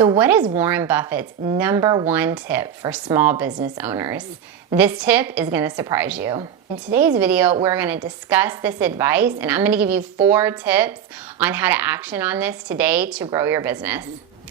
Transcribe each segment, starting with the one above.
So what is Warren Buffett's #1 tip for small business owners? This tip is going to surprise you. In today's video, we're going to discuss this advice, and I'm going to give you 4 tips on how to action on this today to grow your business.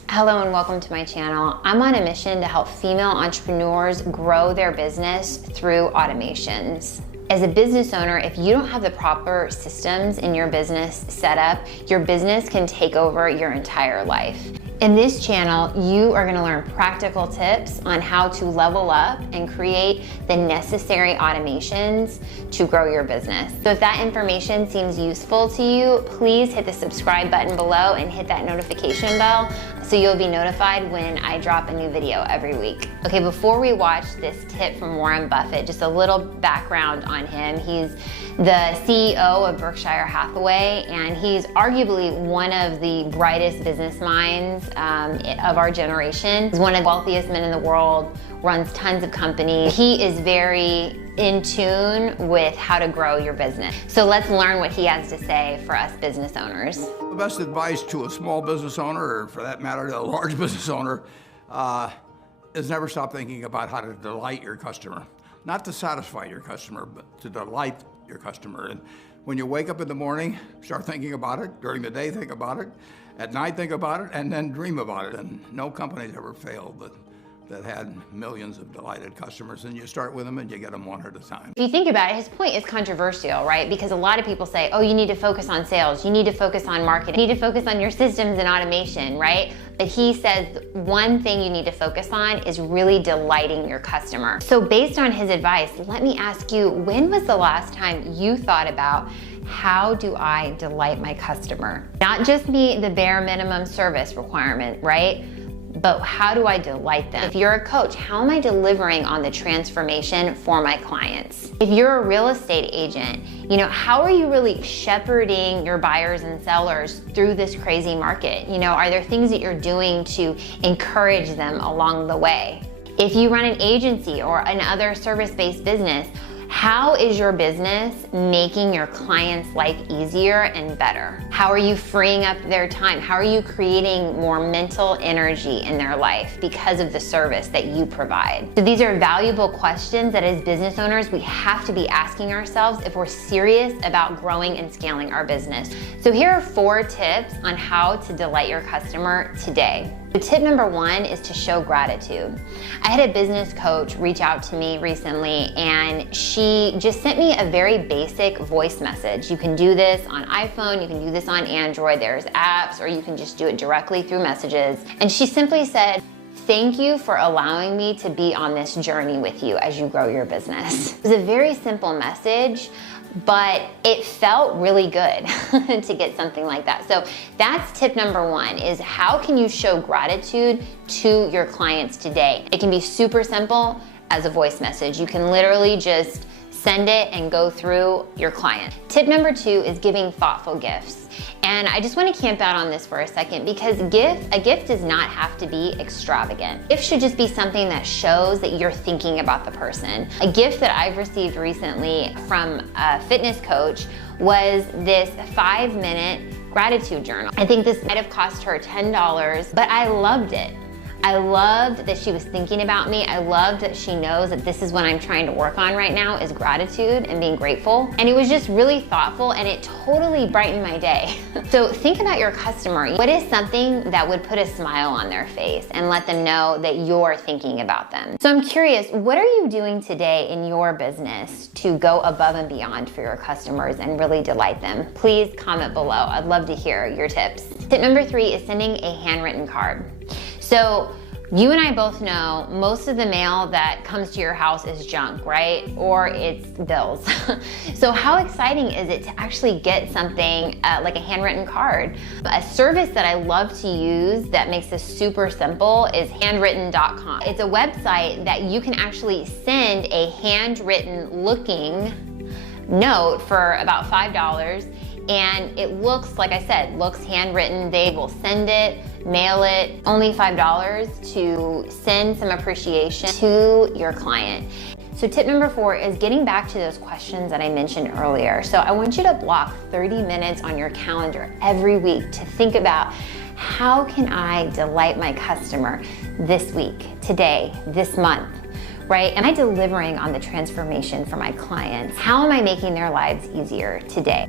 Hello and welcome to my channel. I'm on a mission to help female entrepreneurs grow their business through automations. As a business owner, if you don't have the proper systems in your business set up, your business can take over your entire life. In this channel, you are going to learn practical tips on how to level up and create the necessary automations to grow your business. So if that information seems useful to you, please hit the subscribe button below and hit that notification bell so you'll be notified when I drop a new video every week. Okay, before we watch this tip from Warren Buffett, just a little background on him. He's the CEO of Berkshire Hathaway, and he's arguably one of the brightest business minds of our generation. He's one of the wealthiest men in the world, runs tons of companies. He is very in tune with how to grow your business. So let's learn what he has to say for us business owners. The best advice to a small business owner, or for that matter, to a large business owner, is never stop thinking about how to delight your customer. Not to satisfy your customer, but to delight your customer. And when you wake up in the morning, start thinking about it. During the day, think about it. At night, think about it, and then dream about it. And no company's ever failed that had millions of delighted customers, and you start with them and you get them one at a time. If you think about it, his point is controversial, right? Because a lot of people say, oh, you need to focus on sales, you need to focus on marketing, you need to focus on your systems and automation, right? But he says one thing you need to focus on is really delighting your customer. So based on his advice, let me ask you, when was the last time you thought about how do I delight my customer? Not just meet the bare minimum service requirement, right? But how do I delight them? If you're a coach, how am I delivering on the transformation for my clients? If you're a real estate agent, how are you really shepherding your buyers and sellers through this crazy market? Are there things that you're doing to encourage them along the way? If you run an agency or another service-based business, how is your business making your clients' life easier and better? How are you freeing up their time? How are you creating more mental energy in their life because of the service that you provide? So these are valuable questions that as business owners, we have to be asking ourselves if we're serious about growing and scaling our business. So here are 4 tips on how to delight your customer today. So tip #1 is to show gratitude. I had a business coach reach out to me recently, and she just sent me a very basic voice message. You can do this on iPhone, you can do this on Android, there's apps, or you can just do it directly through messages. And she simply said, "Thank you for allowing me to be on this journey with you as you grow your business." It was a very simple message, but it felt really good to get something like that. So that's tip #1, is how can you show gratitude to your clients today? It can be super simple as a voice message. You can literally just send it and go through your client. Tip #2 is giving thoughtful gifts. And I just want to camp out on this for a second, because a gift does not have to be extravagant. A gift should just be something that shows that you're thinking about the person. A gift that I've received recently from a fitness coach was this 5-minute gratitude journal. I think this might have cost her $10, but I loved it. I loved that she was thinking about me. I loved that she knows that this is what I'm trying to work on right now, is gratitude and being grateful. And it was just really thoughtful, and it totally brightened my day. So think about your customer. What is something that would put a smile on their face and let them know that you're thinking about them? So I'm curious, what are you doing today in your business to go above and beyond for your customers and really delight them? Please comment below. I'd love to hear your tips. Tip #3 is sending a handwritten card. So you and I both know most of the mail that comes to your house is junk, right? Or it's bills. So how exciting is it to actually get something like a handwritten card? A service that I love to use that makes this super simple is handwritten.com. It's a website that you can actually send a handwritten looking note for about $5. And it looks, like I said, looks handwritten. They will send it, mail it, only $5 to send some appreciation to your client. So tip #4 is getting back to those questions that I mentioned earlier. So I want you to block 30 minutes on your calendar every week to think about how can I delight my customer this week, today, this month, right? Am I delivering on the transformation for my clients? How am I making their lives easier today?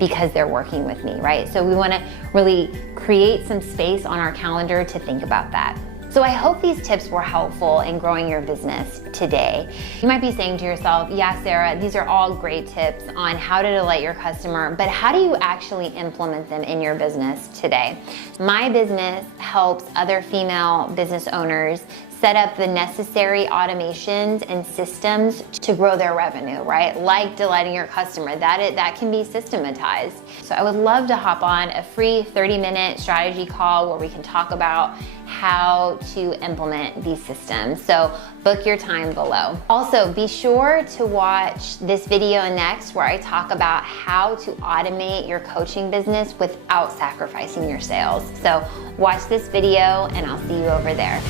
Because they're working with me, right? So we wanna really create some space on our calendar to think about that. So I hope these tips were helpful in growing your business today. You might be saying to yourself, yeah, Sarah, these are all great tips on how to delight your customer, but how do you actually implement them in your business today? My business helps other female business owners set up the necessary automations and systems to grow their revenue, right? Like delighting your customer, that can be systematized. So I would love to hop on a free 30-minute strategy call where we can talk about how to implement these systems. So book your time below. Also, be sure to watch this video next where I talk about how to automate your coaching business without sacrificing your sales. So watch this video and I'll see you over there.